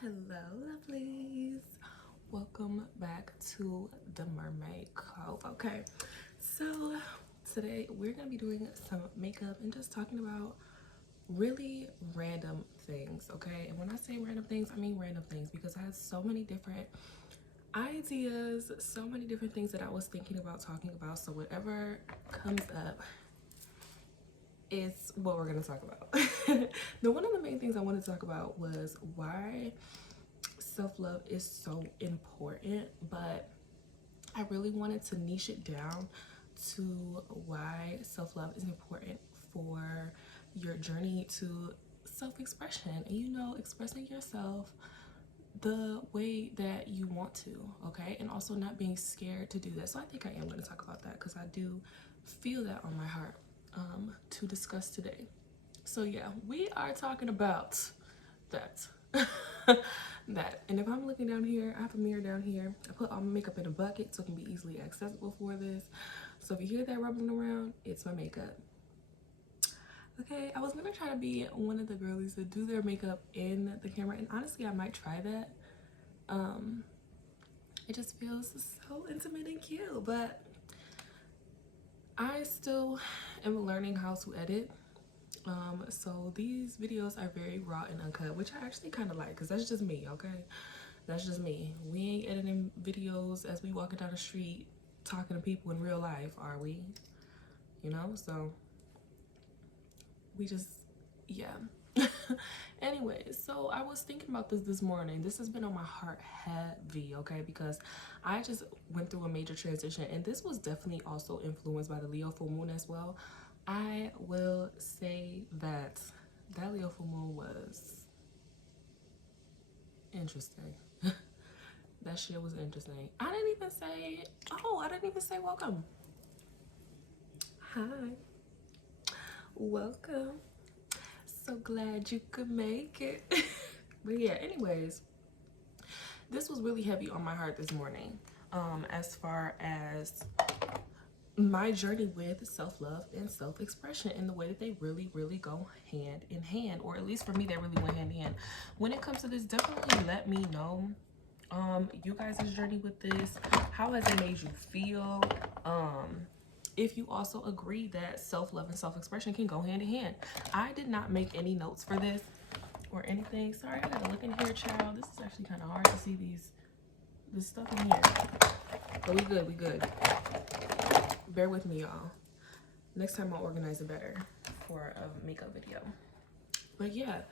Hello, lovelies. Welcome back to the Mermaid Cove. Okay, so today we're gonna be doing some makeup and just talking about really random things. Okay, and when I say random things, I mean random things because I had so many different ideas, so many different things that I was thinking about talking about. So whatever comes up is what we're gonna talk about. Now, one of the main things I wanted to talk about was why self-love is so important, but I really wanted to niche it down to why self-love is important for your journey to self-expression and, you know, expressing yourself the way that you want to, okay? And also not being scared to do that. So I think I am going to talk about that because I do feel that on my heart to discuss today. So yeah, we are talking about that. That. And if I'm looking down here, I have a mirror down here. I put all my makeup in a bucket so it can be easily accessible for this. So if you hear that rumbling around, it's my makeup. Okay, I was gonna try to be one of the girlies that do their makeup in the camera, and honestly I might try that. It just feels so intimate and cute, but I still am learning how to edit. So these videos are very raw and uncut, which I actually kind of like because that's just me, okay? That's just me. We ain't editing videos as we walking down the street talking to people in real life, are we? You know, so we just, yeah. Anyways, so I was thinking about this morning. This has been on my heart heavy, okay? Because I just went through a major transition, and this was definitely also influenced by the Leo full moon as well. I will say that Leo full moon was interesting. That shit was interesting. I didn't even say welcome. Hi. Welcome. So glad you could make it. But yeah, anyways, this was really heavy on my heart this morning. As far as my journey with self-love and self-expression and the way that they really go hand in hand, or at least for me they really went hand in hand. When it comes to this, definitely let me know you guys' journey with this. How has it made you feel? If you also agree that self-love and self-expression can go hand in hand. I did not make any notes for this or anything. Sorry, I gotta look in here, child. This is actually kind of hard to see this stuff in here, but we good. Bear with me, y'all. Next time I'll organize it better for a makeup video. But yeah,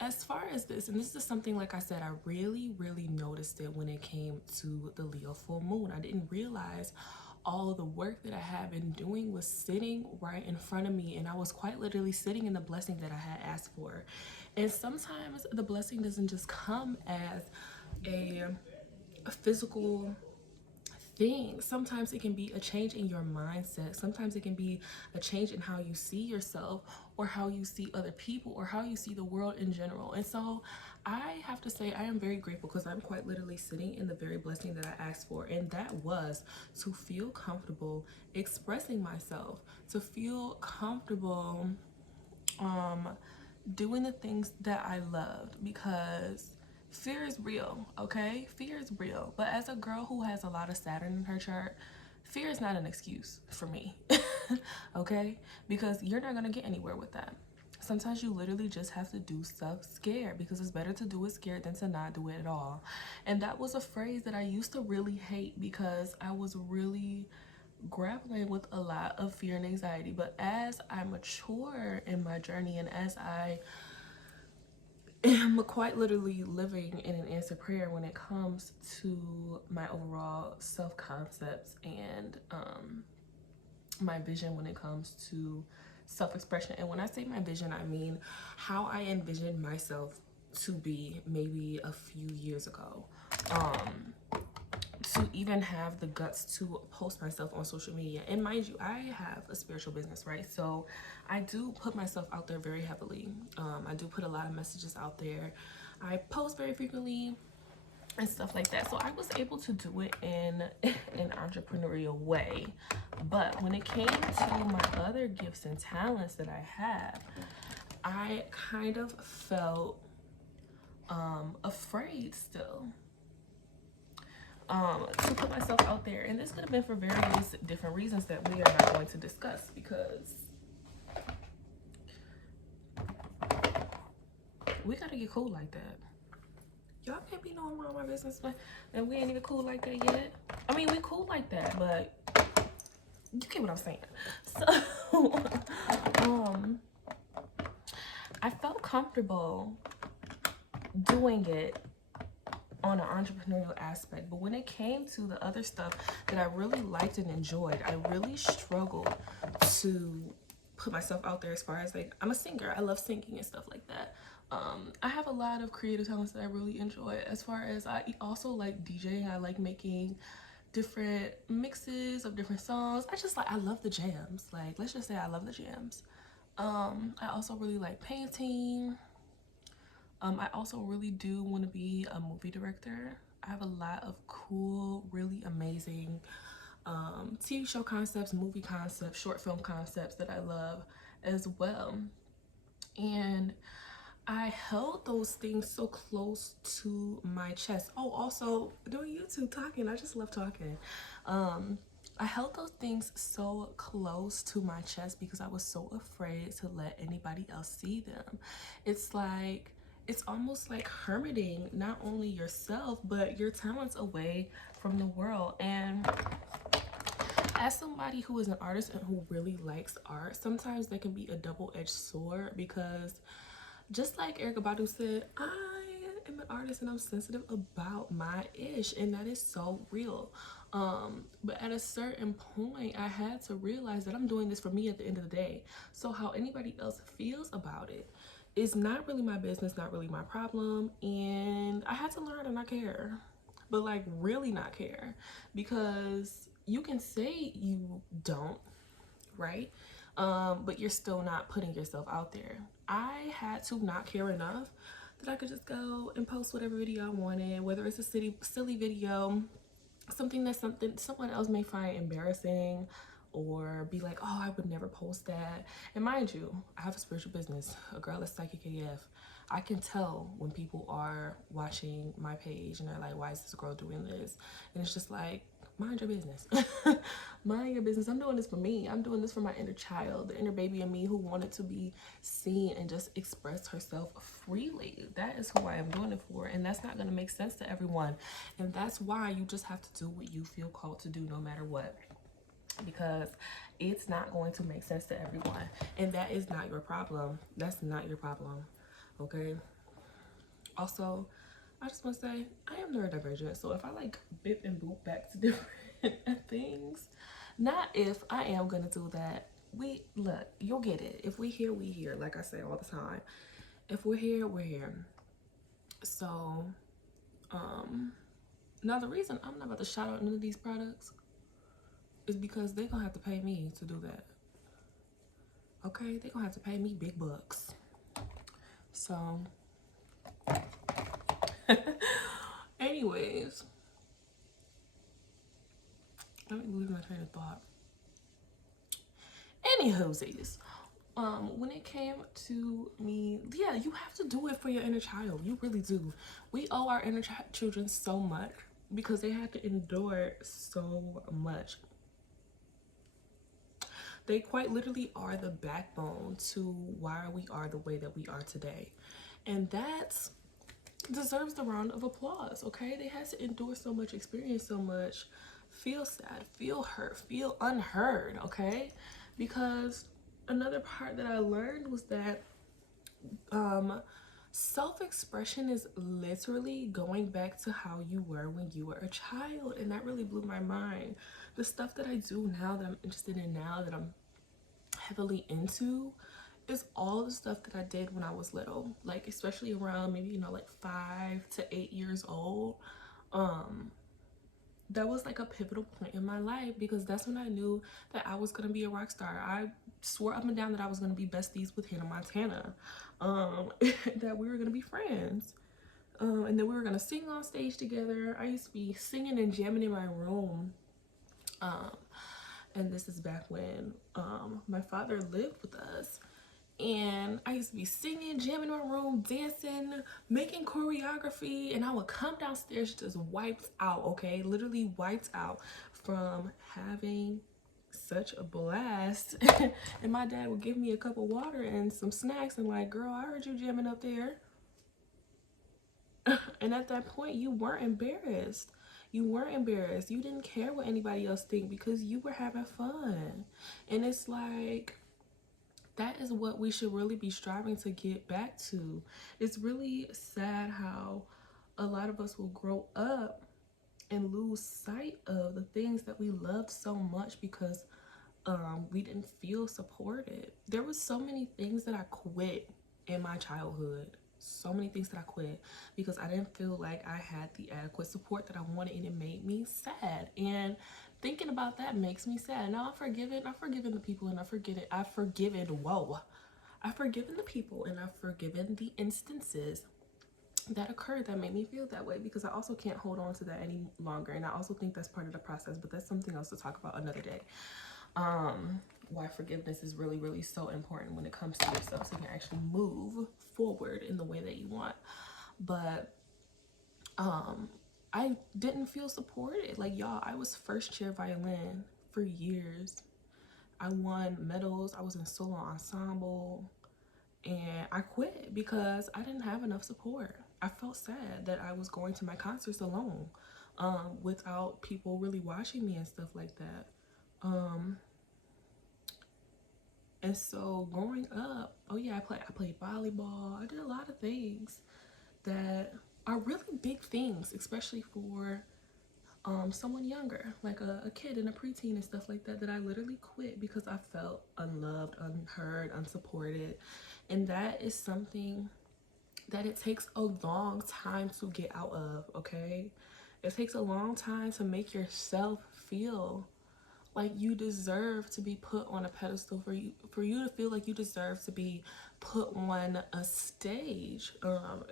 as far as this, and this is something, like I said, I really noticed it when it came to the Leo full moon. I didn't realize all of the work that I had been doing was sitting right in front of me, and I was quite literally sitting in the blessing that I had asked for. And sometimes the blessing doesn't just come as a physical thing. Sometimes it can be a change in your mindset. Sometimes it can be a change in how you see yourself, or how you see other people, or how you see the world in general. And so I have to say I am very grateful because I'm quite literally sitting in the very blessing that I asked for, and that was to feel comfortable expressing myself, to feel comfortable doing the things that I loved, because fear is real, okay? Fear is real. But as a girl who has a lot of Saturn in her chart, fear is not an excuse for me, okay? Because you're not gonna get anywhere with that. Sometimes you literally just have to do stuff scared, because it's better to do it scared than to not do it at all. And that was a phrase that I used to really hate because I was really grappling with a lot of fear and anxiety. But as I mature in my journey, and as I am quite literally living in an answered prayer when it comes to my overall self-concepts and my vision when it comes to self-expression. And when I say my vision, I mean how I envisioned myself to be maybe a few years ago. To even have the guts to post myself on social media. And mind you, I have a spiritual business, right? So I do put myself out there very heavily. I do put a lot of messages out there. I post very frequently and stuff like that. So I was able to do it in an entrepreneurial way. But when it came to my other gifts and talents that I have, I kind of felt afraid still to put myself out there. And this could have been for various different reasons that we are not going to discuss, because we gotta get cool like that. Y'all can't be knowing all my business, but and we ain't even cool like that yet. I mean, we cool like that, but you get what I'm saying. So I felt comfortable doing it on an entrepreneurial aspect, but when it came to the other stuff that I really liked and enjoyed, I really struggled to put myself out there. As far as, like, I'm a singer, I love singing and stuff like that. I have a lot of creative talents that I really enjoy. As far as, I also like DJing. I like making different mixes of different songs. I love the jams. Like, let's just say I love the jams. I also really like painting. I also really do want to be a movie director. I have a lot of cool, really amazing TV show concepts, movie concepts, short film concepts that I love as well. And I held those things so close to my chest. Oh, also doing YouTube, talking. I just love talking. I held those things so close to my chest because I was so afraid to let anybody else see them. It's almost like hermiting not only yourself, but your talents away from the world. And as somebody who is an artist and who really likes art, sometimes that can be a double-edged sword, because just like Erykah Badu said, I am an artist and I'm sensitive about my ish, and that is so real. But at a certain point, I had to realize that I'm doing this for me at the end of the day. So how anybody else feels about it is not really my business, not really my problem. And I had to learn to not care, but like really not care, because you can say you don't, right? But you're still not putting yourself out there. I had to not care enough that I could just go and post whatever video I wanted, whether it's a silly video, something that someone else may find embarrassing, or be like, oh, I would never post that. And mind you, I have a spiritual business. A girl is psychic AF. I can tell when people are watching my page and they're like, why is this girl doing this? And it's just like, mind your business. Mind your business. I'm doing this for me. I'm doing this for my inner child, the inner baby in me who wanted to be seen and just express herself freely. That is who I am doing it for. And that's not going to make sense to everyone. And that's why you just have to do what you feel called to do, no matter what. Because it's not going to make sense to everyone. And that is not your problem. That's not your problem. Okay? Also, I just want to say, I am neurodivergent. So if I like bip and boop back to different things, not if, I am going to do that. Look, you'll get it. If we here, we here. Like I say all the time. If we're here, we're here. So, now the reason I'm not about to shout out none of these products is because they're going to have to pay me to do that. Okay? They're going to have to pay me big bucks. So, anyways, let me lose my train of thought. Anywhoosies, when it came to me, yeah, you have to do it for your inner child. You really do. We owe our inner children so much because they have to endure so much. They quite literally are the backbone to why we are the way that we are today. And that deserves the round of applause, okay? They had to endure so much, experience so much, feel sad, feel hurt, feel unheard, okay? Because another part that I learned was that self-expression is literally going back to how you were when you were a child. And that really blew my mind. The stuff that I do now, that I'm interested in now, that I'm heavily into, is all the stuff that I did when I was little. Like, especially around maybe, like 5 to 8 years old. That was like a pivotal point in my life, because that's when I knew that I was going to be a rock star. I swore up and down that I was going to be besties with Hannah Montana. That we were going to be friends. And then we were going to sing on stage together. I used to be singing and jamming in my room. And this is back when my father lived with us. And I used to be singing, jamming in my room, dancing, making choreography, and I would come downstairs just wiped out, okay? Literally wiped out from having such a blast. And my dad would give me a cup of water and some snacks and like, girl, I heard you jamming up there. And at that point, you weren't embarrassed. You weren't embarrassed. You didn't care what anybody else think because you were having fun. And it's like, that is what we should really be striving to get back to. It's really sad how a lot of us will grow up and lose sight of the things that we loved so much because we didn't feel supported. There was so many things that I quit in my childhood. So many things that I quit because I didn't feel like I had the adequate support that I wanted, and it made me sad. And thinking about that makes me sad. Now I've forgiven the people, and I've forgiven the people, and I've forgiven the instances that occurred that made me feel that way, because I also can't hold on to that any longer. And I also think that's part of the process, but that's something else to talk about another day. Why forgiveness is really, really so important when it comes to yourself, so you can actually move forward in the way that you want. But I didn't feel supported. Like, y'all, I was first chair violin for years. I won medals. I was in solo ensemble, and I quit because I didn't have enough support. I felt sad that I was going to my concerts alone, without people really watching me and stuff like that. And so growing up, oh yeah, I played volleyball. I did a lot of things that are really big things, especially for someone younger, like a kid and a preteen and stuff like that, that I literally quit because I felt unloved, unheard, unsupported. And that is something that it takes a long time to get out of, okay? It takes a long time to make yourself feel like you deserve to be put on a pedestal, for you to feel like you deserve to be put on a stage,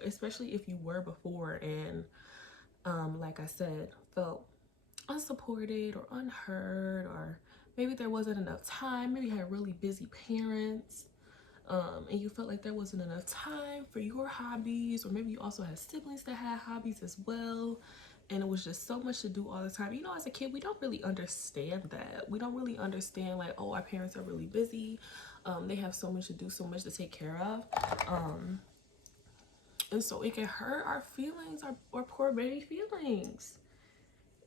especially if you were before and like I said, felt unsupported or unheard, or maybe there wasn't enough time, maybe you had really busy parents, and you felt like there wasn't enough time for your hobbies, or maybe you also had siblings that had hobbies as well, and it was just so much to do all the time. You know, as a kid, we don't really understand that. We don't really understand, like, oh, our parents are really busy. They have so much to do, so much to take care of. And so it can hurt our feelings, our poor baby feelings,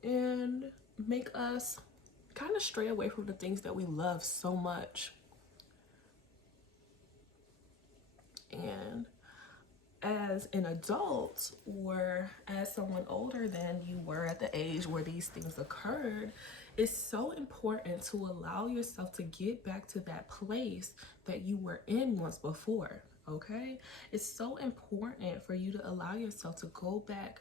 and make us kind of stray away from the things that we love so much. And as an adult, or as someone older than you were at the age where these things occurred, it's so important to allow yourself to get back to that place that you were in once before, okay? It's so important for you to allow yourself to go back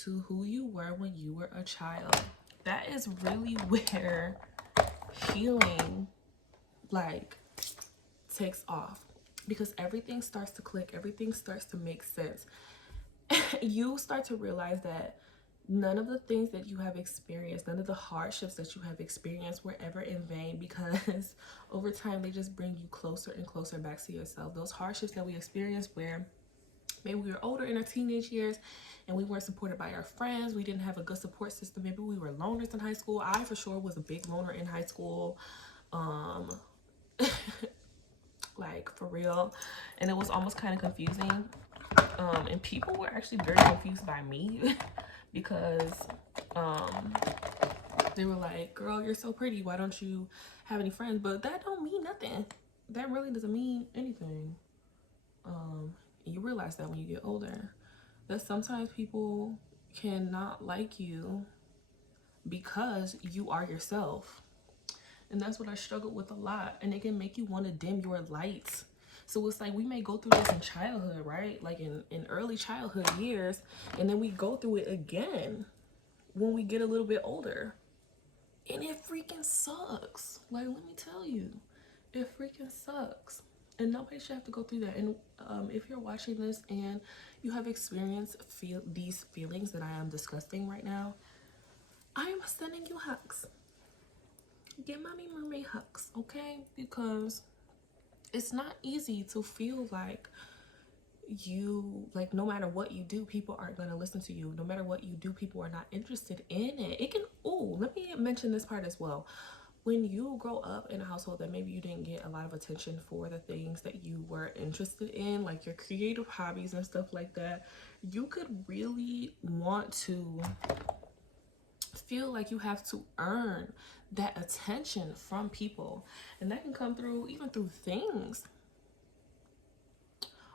to who you were when you were a child. That is really where healing, like, takes off, because everything starts to click, everything starts to make sense. You start to realize that none of the things that you have experienced, none of the hardships that you have experienced were ever in vain, because over time they just bring you closer and closer back to yourself. Those hardships that we experienced, where maybe we were older in our teenage years and we weren't supported by our friends, we didn't have a good support system, maybe we were loners in high school. I for sure was a big loner in high school. Like, for real. And it was almost kind of confusing. And people were actually very confused by me because they were like, girl, you're so pretty, why don't you have any friends? But that don't mean nothing. That really doesn't mean anything. You realize that when you get older, that sometimes people cannot like you because you are yourself. And that's what I struggled with a lot. And it can make you want to dim your lights. So it's like, we may go through this in childhood, right? Like in early childhood years. And then we go through it again when we get a little bit older. And it freaking sucks. Like, let me tell you, it freaking sucks. And nobody should have to go through that. And if you're watching this and you have experienced these feelings that I am discussing right now, I am sending you hugs. Give mommy mermaid hugs, okay? Because it's not easy to feel like no matter what you do, people aren't going to listen to you. No matter what you do, people are not interested in it. It can, oh, let me mention this part as well. When you grow up in a household that maybe you didn't get a lot of attention for the things that you were interested in, like your creative hobbies and stuff like that, you could really want to feel like you have to earn that attention from people. And that can come through even through things,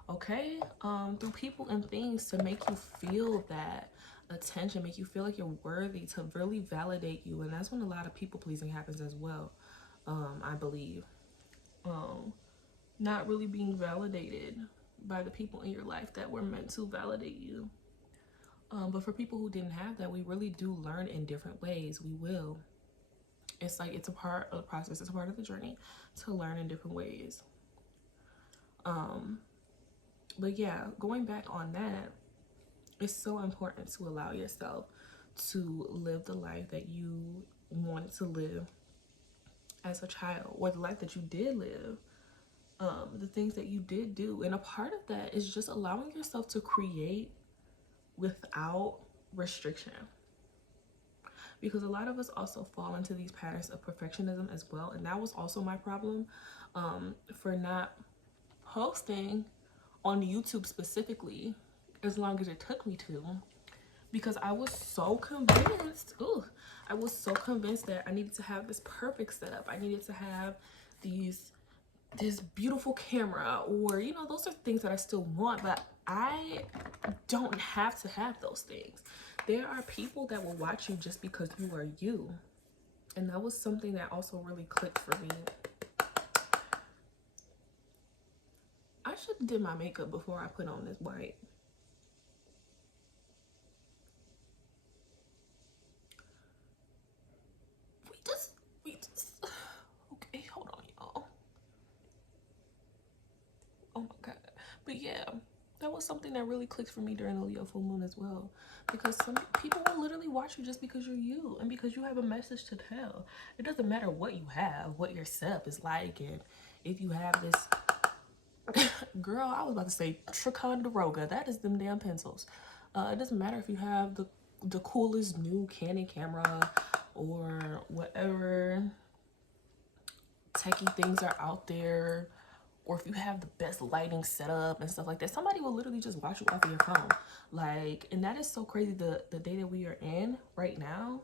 okay? Through people and things, to make you feel that attention, make you feel like you're worthy, to really validate you. And that's when a lot of people pleasing happens as well, I believe. Not really being validated by the people in your life that were meant to validate you. But for people who didn't have that, we really do learn in different ways. We will. It's like, it's a part of the process. It's a part of the journey to learn in different ways. But yeah, going back on that, it's so important to allow yourself to live the life that you wanted to live as a child, or the life that you did live, the things that you did do. And a part of that is just allowing yourself to create without restriction, because a lot of us also fall into these patterns of perfectionism as well. And that was also my problem, for not posting on YouTube specifically as long as it took me to, because I was so convinced, I was so convinced that I needed to have this perfect setup. I needed to have this beautiful camera, or, you know, those are things that I still want, but I don't have to have those things. There are people that will watch you just because you are you. And that was something that also really clicked for me. I should have did my makeup before I put on this white. We just, okay, hold on, y'all. Oh my God. But yeah, that was something that really clicked for me during the Leo full moon as well. Because some people will literally watch you just because you're you, and because you have a message to tell. It doesn't matter what you have, what your setup is like, and if you have this, girl, I was about to say Ticonderoga. That is them damn pencils. It doesn't matter if you have the coolest new Canon camera or whatever techie things are out there, or if you have the best lighting setup and stuff like that. Somebody will literally just watch you off of your phone. Like, and that is so crazy, the day that we are in right now.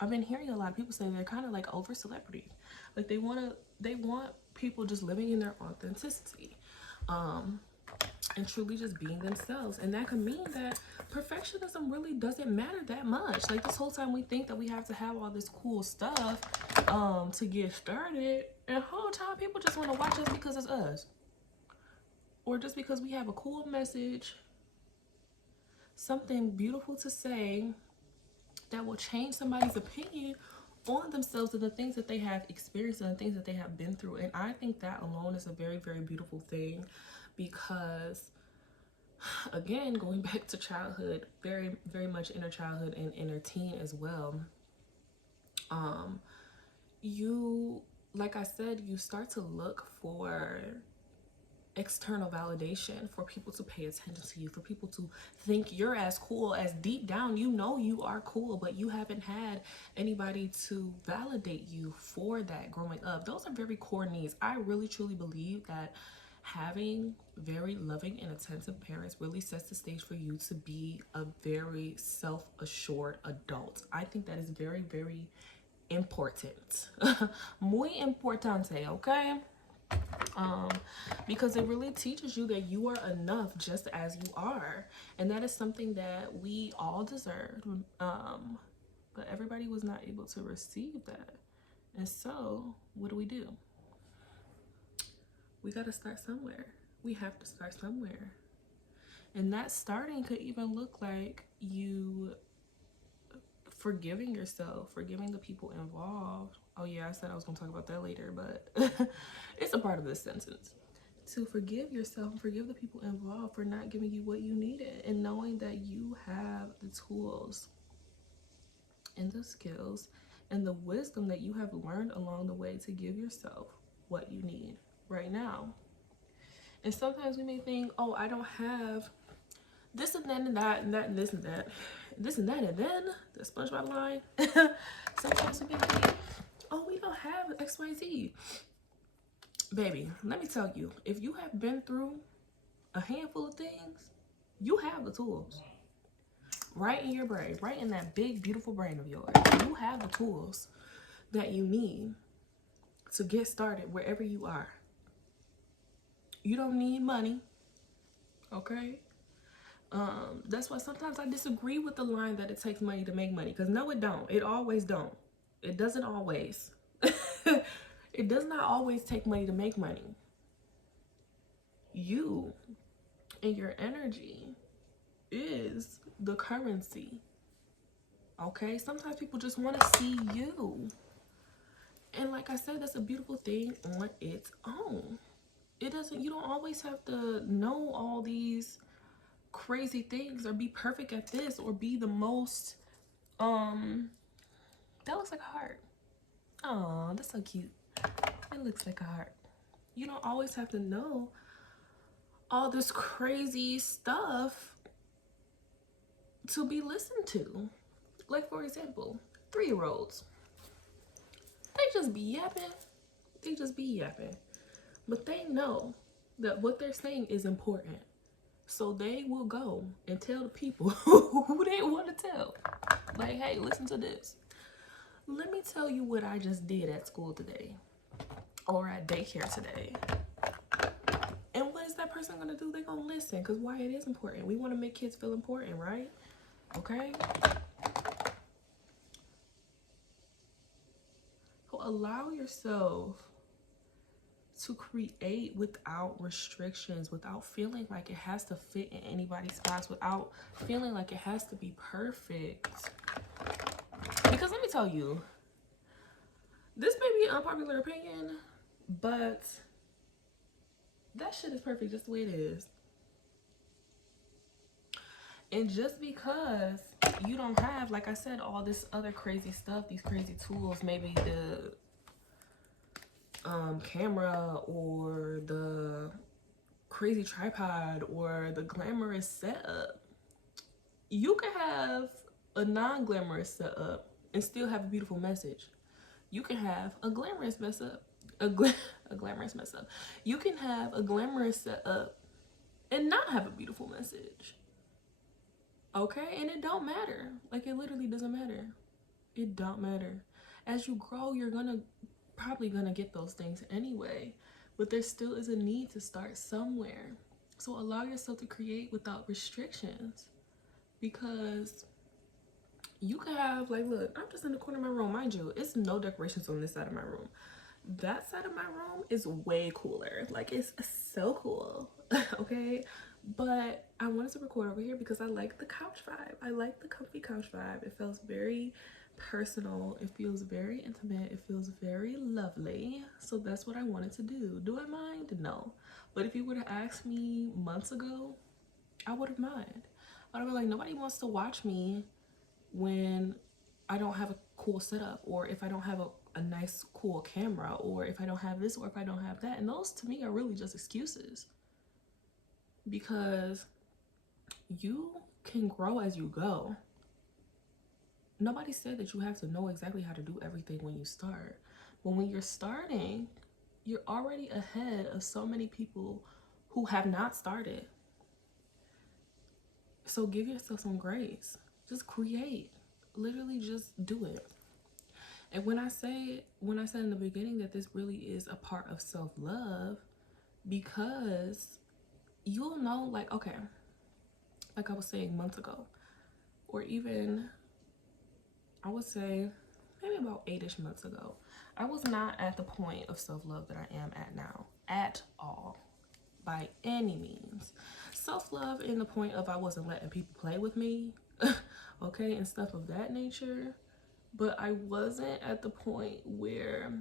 I've been hearing a lot of people say they're kind of like over celebrity. Like they want people just living in their authenticity, and truly just being themselves. And that can mean that perfectionism really doesn't matter that much. Like, this whole time we think that we have to have all this cool stuff to get started, and the whole time people just want to watch us because it's us, or just because we have a cool message, something beautiful to say that will change somebody's opinion on themselves and the things that they have experienced and the things that they have been through. And I think that alone is a very, very beautiful thing, because again, going back to childhood, very, very much inner childhood and inner teen as well, you, like I said, you start to look for external validation, for people to pay attention to you, for people to think you're as cool as deep down you know you are cool, but you haven't had anybody to validate you for that growing up. Those are very core needs. I really truly believe that having very loving and attentive parents really sets the stage for you to be a very self-assured adult. I think that is very, very important. Muy importante, okay? Because it really teaches you that you are enough just as you are, and that is something that we all deserve, but everybody was not able to receive that. And so what do? We got to start somewhere. We have to start somewhere, and that starting could even look like you forgiving yourself, forgiving the people involved. Oh yeah, I said I was gonna talk about that later, but it's a part of this sentence. To forgive yourself and forgive the people involved for not giving you what you needed, and knowing that you have the tools and the skills and the wisdom that you have learned along the way to give yourself what you need right now. And sometimes we may think, oh, I don't have this and then and that and that and this and that. This and that and then the SpongeBob line. Sometimes we may think, oh, we don't have XYZ. Baby, let me tell you, if you have been through a handful of things, you have the tools. Right in your brain, right in that big, beautiful brain of yours. You have the tools that you need to get started wherever you are. You don't need money, okay? That's why sometimes I disagree with the line that it takes money to make money. Because no, it don't. It always don't. It doesn't always. It does not always take money to make money. You and your energy is the currency. Okay? Sometimes people just want to see you. And like I said, that's a beautiful thing on its own. You don't always have to know all these crazy things or be perfect at this or be the most, that looks like a heart. Oh, that's so cute. It looks like a heart. You don't always have to know all this crazy stuff to be listened to. Like, for example, 3-year-olds. They just be yapping. They just be yapping. But they know that what they're saying is important. So they will go and tell the people who they want to tell. Like, hey, listen to this. Let me tell you what I just did at school today. Or at daycare today. And what is that person going to do? They're going to listen. Because why? It is important. We want to make kids feel important, right? Okay? So allow yourself to create without restrictions, without feeling like it has to fit in anybody's box, without feeling like it has to be perfect. Because let me tell you, this may be an unpopular opinion, but that shit is perfect just the way it is. And just because you don't have, like I said, all this other crazy stuff, these crazy tools, maybe the camera or the crazy tripod or the glamorous setup, you can have a non-glamorous setup and still have a beautiful message. You can have a glamorous mess up, a glamorous mess up. You can have a glamorous setup and not have a beautiful message. Okay, and it don't matter. Like, it literally doesn't matter. It don't matter. As you grow, you're probably gonna get those things anyway, but there still is a need to start somewhere. So allow yourself to create without restrictions, because you can have, like, look, I'm just in the corner of my room. Mind you, it's no decorations on this side of my room. That side of my room is way cooler. Like, it's so cool. Okay, but I wanted to record over here because I like the couch vibe. I like the comfy couch vibe. It feels very personal. It feels very intimate. It feels very lovely. So that's what I wanted to do. Do I mind? No. But if you would have asked me months ago, I would have mind. I would have been like, nobody wants to watch me when I don't have a cool setup, or if I don't have a nice cool camera, or if I don't have this, or if I don't have that. And those to me are really just excuses, because you can grow as you go. Nobody said that you have to know exactly how to do everything when you start. But when you're starting, you're already ahead of so many people who have not started. So give yourself some grace. Just create. Literally just do it. And when I said in the beginning that this really is a part of self-love, because you'll know, like, okay, like I was saying months ago, or even I would say maybe about 8-ish months ago, I was not at the point of self-love that I am at now, at all, by any means. Self-love in the point of I wasn't letting people play with me, okay, and stuff of that nature. But I wasn't at the point where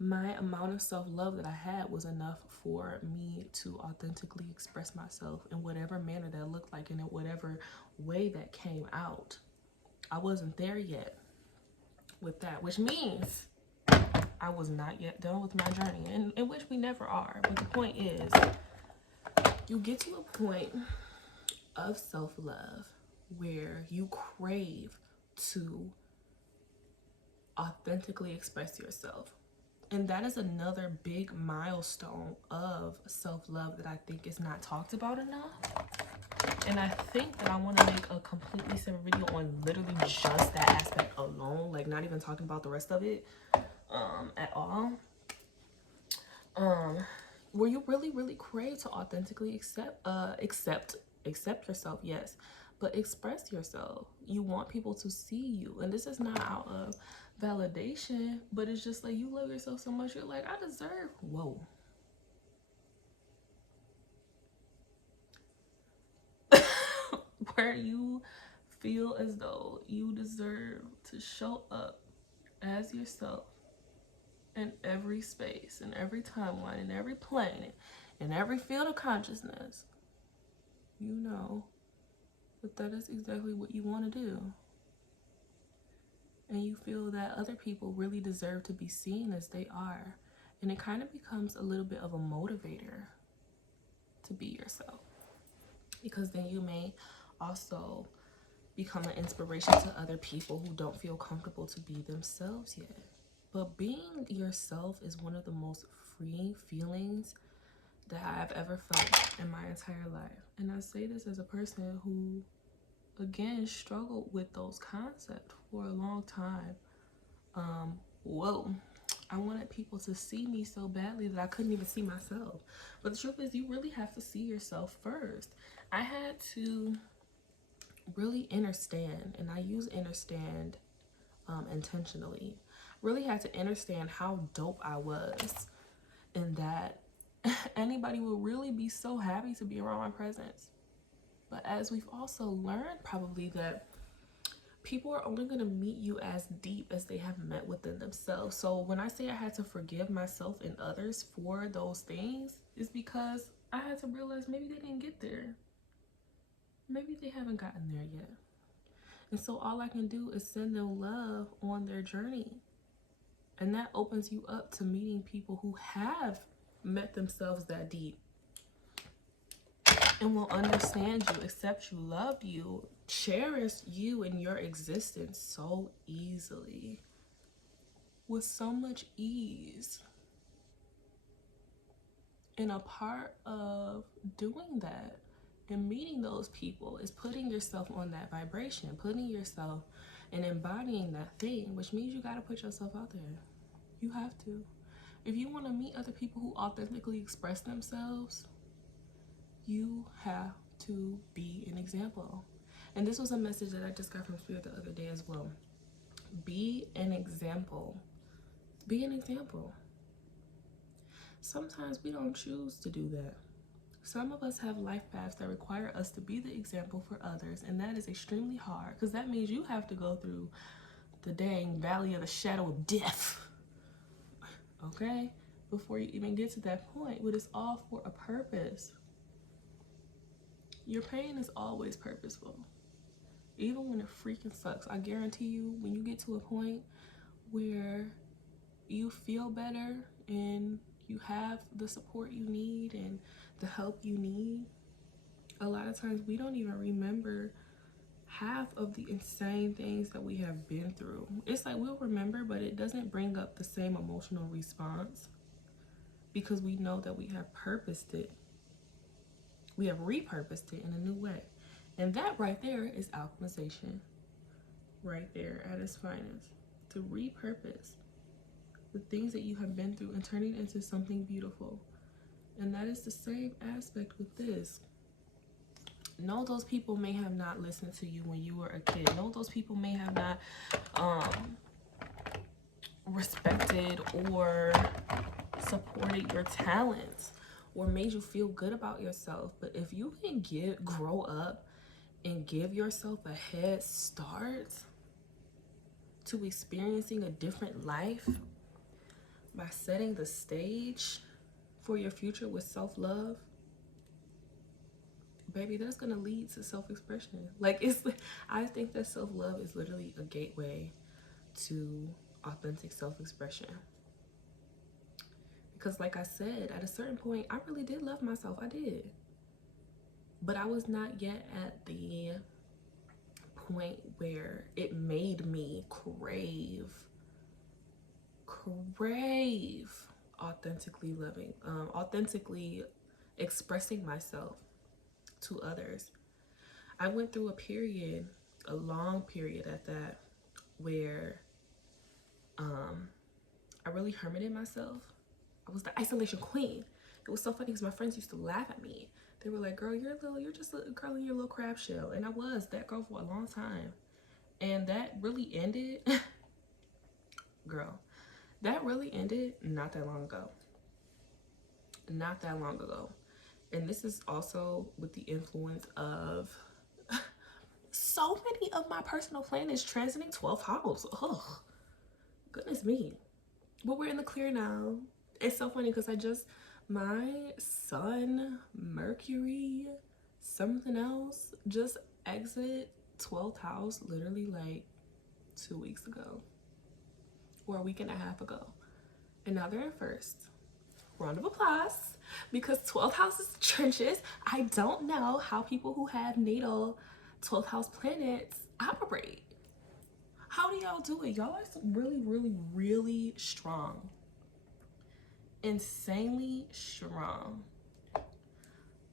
my amount of self-love that I had was enough for me to authentically express myself in whatever manner that looked like and in whatever way that came out. I wasn't there yet. with that, which means I was not yet done with my journey, and in which we never are. But the point is, you get to a point of self-love where you crave to authentically express yourself. And that is another big milestone of self-love that I think is not talked about enough. And I think that I want to make a completely separate video on literally just that aspect alone, like not even talking about the rest of it at all. Where you really crave to authentically accept yourself, yes, but express yourself. You want people to see you, and this is not out of validation, but it's just like you love yourself so much, you're like, I deserve, whoa. Where you feel as though you deserve to show up as yourself in every space, in every timeline, in every planet, in every field of consciousness. You know that is exactly what you want to do. And you feel that other people really deserve to be seen as they are. And it kind of becomes a little bit of a motivator to be yourself. Because then you may also become an inspiration to other people who don't feel comfortable to be themselves yet. But being yourself is one of the most freeing feelings that I've ever felt in my entire life. And I say this as a person who, again, struggled with those concepts for a long time. I wanted people to see me so badly that I couldn't even see myself. But the truth is, you really have to see yourself first. I had to really understand, and I use understand intentionally, really had to understand how dope I was, and that anybody will really be so happy to be around my presence. But as we've also learned probably that people are only going to meet you as deep as they have met within themselves. So when I say I had to forgive myself and others for those things, is because I had to realize maybe they didn't get there. Maybe they haven't gotten there yet. And so all I can do is send them love on their journey. And that opens you up to meeting people who have met themselves that deep and will understand you, accept you, love you, cherish you and your existence so easily, with so much ease. And a part of doing that and meeting those people is putting yourself on that vibration, putting yourself and embodying that thing, which means you got to put yourself out there. You have to. If you want to meet other people who authentically express themselves, you have to be an example. And this was a message that I just got from Spirit the other day as well. Be an example. Be an example. Sometimes we don't choose to do that. Some of us have life paths that require us to be the example for others, and that is extremely hard, because that means you have to go through the dang valley of the shadow of death, okay, before you even get to that point. But it's all for a purpose. Your pain is always purposeful, even when it freaking sucks. I guarantee you, when you get to a point where you feel better and you have the support you need and the help you need, a lot of times we don't even remember half of the insane things that we have been through. It's like we'll remember, but it doesn't bring up the same emotional response, because we know that we have purposed it. We have repurposed it in a new way. And that right there is alchemization, right there at its finest. To repurpose the things that you have been through and turn it into something beautiful. And that is the same aspect with this. No, those people may have not listened to you when you were a kid. No, those people may have not respected or supported your talents or made you feel good about yourself. But if you can grow up and give yourself a head start to experiencing a different life by setting the stage for your future with self-love, baby, that's gonna lead to self-expression. Like, I think that self-love is literally a gateway to authentic self-expression. Because like I said, at a certain point, I really did love myself. I did. But I was not yet at the point where it made me crave authentically loving, authentically expressing myself to others. I went through a period, a long period at that, where I really hermited myself. I was the isolation queen. It was so funny because my friends used to laugh at me. They were like, girl, you're just a girl in your little crab shell. And I was that girl for a long time. And that really ended, girl, that really ended not that long ago. Not that long ago. And this is also with the influence of so many of my personal planets transiting 12th house. Ugh, goodness me. But we're in the clear now. It's so funny because my sun, Mercury, something else just exited 12th house literally like 2 weeks ago or a week and a half ago. And now they're in first. Round of applause, because 12th house is trenches. I don't know how people who have natal 12th house planets operate. How do y'all do it? Y'all are really, really, really strong. Insanely strong.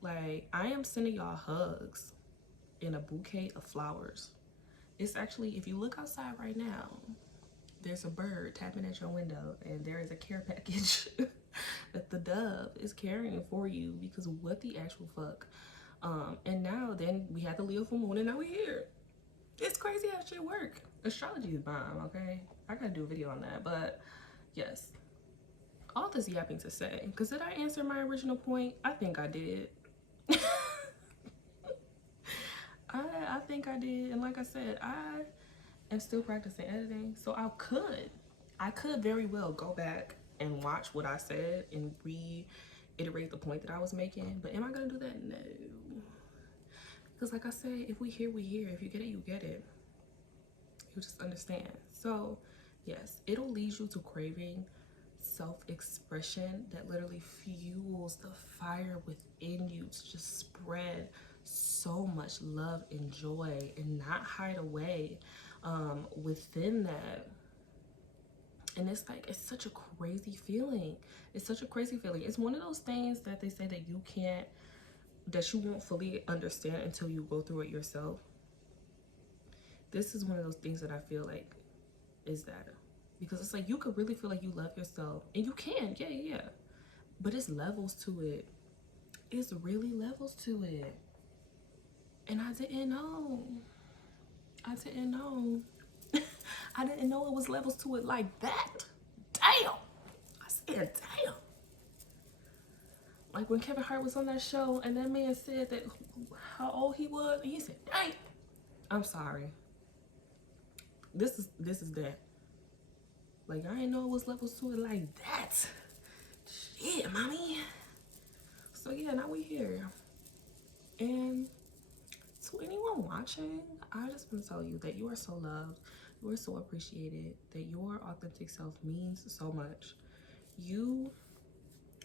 Like, I am sending y'all hugs in a bouquet of flowers. It's actually, if you look outside right now, there's a bird tapping at your window, and there is a care package that the dove is carrying for you, because what the actual fuck. And now then we had the Leo full moon, and now we're here. It's crazy how shit work. Astrology is bomb, okay? I gotta do a video on that. But yes, all this yapping to say, because did I answer my original point? I think I did. I think I did. And like I said, I am still practicing editing, so I could very well go back and watch what I said and reiterate the point that I was making. But am I gonna do that? No. Because like I said, if we hear, we hear. If you get it, you get it. You just understand. So yes, it'll lead you to craving self-expression that literally fuels the fire within you to just spread so much love and joy and not hide away within that. And it's like, it's such a crazy feeling. It's such a crazy feeling. It's one of those things that they say that you won't fully understand until you go through it yourself. This is one of those things that I feel like is that. Because it's like, you could really feel like you love yourself. And you can, yeah. But it's levels to it. It's really levels to it. And I didn't know. I didn't know it was levels to it like that. Damn. I said, damn. Like when Kevin Hart was on that show and that man said that how old he was, and he said, dang. I'm sorry. This is that. Like, I didn't know it was levels to it like that. Shit, mommy. So yeah, now we here. And to anyone watching, I just want to tell you that you are so loved. You are so appreciated. That your authentic self means so much. You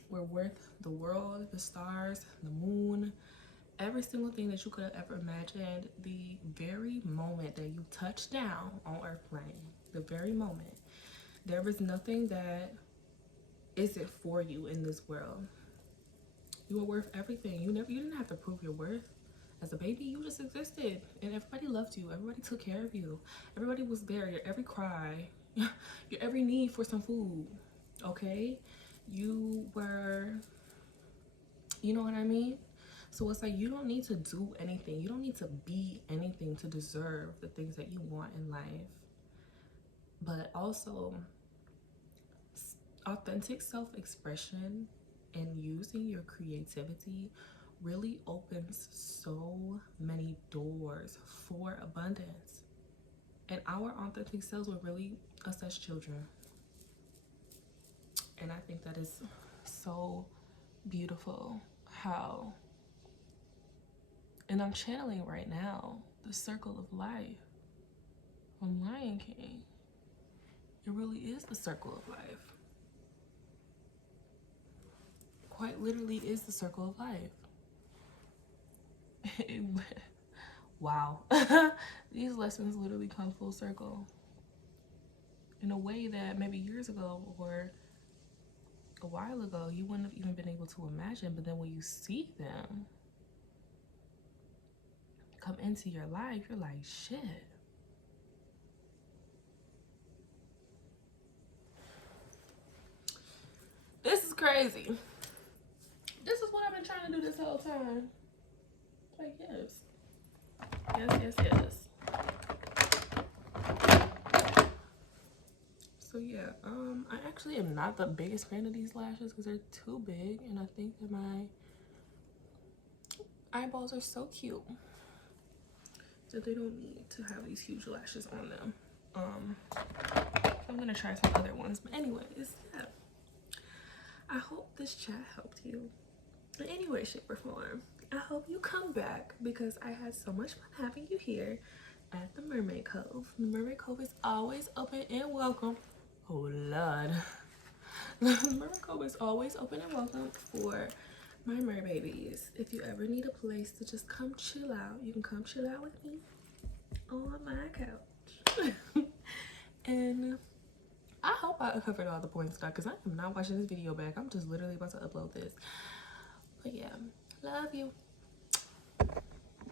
were worth the world, the stars, the moon, every single thing that you could have ever imagined. The very moment that you touched down on Earth plane, the very moment, there is nothing that isn't for you in this world. You are worth everything. You didn't have to prove your worth. As a baby, you just existed, and everybody loved you. Everybody took care of you. Everybody was there. Your every cry, your every need for some food. Okay, you were, you know what I mean? So it's like, you don't need to do anything. You don't need to be anything to deserve the things that you want in life. But also, authentic self-expression and using your creativity really opens so many doors for abundance. And our authentic selves will really us as children. And I think that is so beautiful how, and I'm channeling right now the circle of life from Lion King. It really is the circle of life. Quite literally is the circle of life. Wow. These lessons literally come full circle in a way that maybe years ago or a while ago you wouldn't have even been able to imagine, but then when you see them come into your life, you're like, shit. This is crazy. This is what I've been trying to do this whole time. Like, yes. Yes. So yeah, I actually am not the biggest fan of these lashes because they're too big, and I think that my eyeballs are so cute that they don't need to have these huge lashes on them. I'm gonna try some other ones, but anyways, yeah. I hope this chat helped you in any way, shape, or form. I hope you come back because I had so much fun having you here at the Mermaid Cove. The Mermaid Cove is always open and welcome. Oh Lord. The Mermaid Cove is always open and welcome for my merbabies. If you ever need a place to just come chill out, you can come chill out with me on my couch. And I hope I covered all the points, because I am not watching this video back. I'm just literally about to upload this. But yeah, love you.